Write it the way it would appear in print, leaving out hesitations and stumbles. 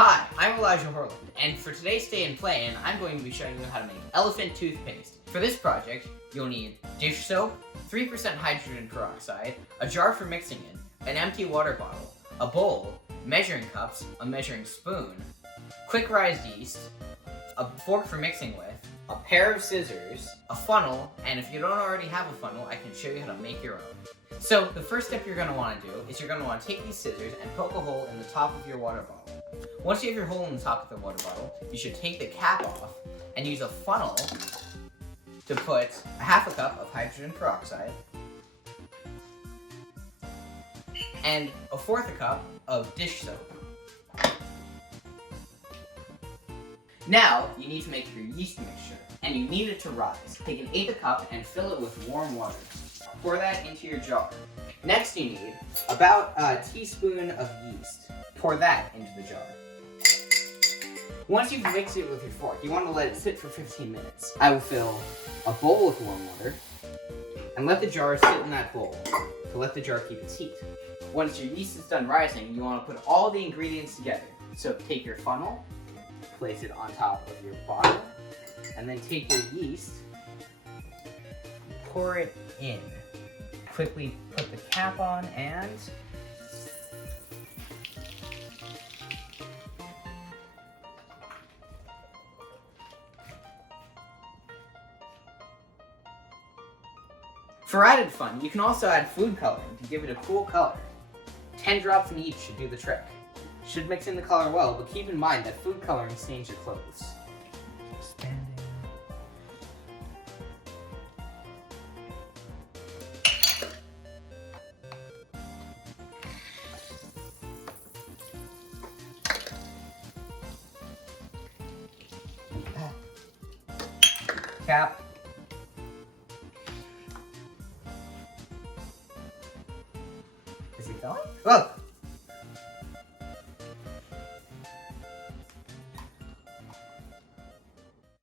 Hi, I'm Elijah Horland, and for today's Stay and Play, I'm going to be showing you how to make elephant toothpaste. For this project, you'll need dish soap, 3% hydrogen peroxide, a jar for mixing in, an empty water bottle, a bowl, measuring cups, a measuring spoon, quick rise yeast, a fork for mixing with, a pair of scissors, a funnel, and if you don't already have a funnel, I can show you how to make your own. So the first step you're going to want to do is you're going to want to take these scissors and poke a hole in the top of your water bottle. Once you have your hole in the top of the water bottle, you should take the cap off and use a funnel to put a half a cup of hydrogen peroxide and a fourth a cup of dish soap. Now, you need to make your yeast mixture, and you need it to rise. Take an eighth a cup and fill it with warm water. Pour that into your jar. Next, you need about a teaspoon of yeast. Pour that into the jar. Once you've mixed it with your fork, you want to let it sit for 15 minutes. I will fill a bowl with warm water and let the jar sit in that bowl to let the jar keep its heat. Once your yeast is done rising, you want to put all the ingredients together. So take your funnel, place it on top of your bottle, and then take your yeast, pour it in. Quickly put the cap on and for added fun, you can also add food coloring to give it a cool color. 10 drops in each should do the trick. Should mix in the color well, but keep in mind that food coloring stains your clothes. Expanding. Cap. Is it going? Look!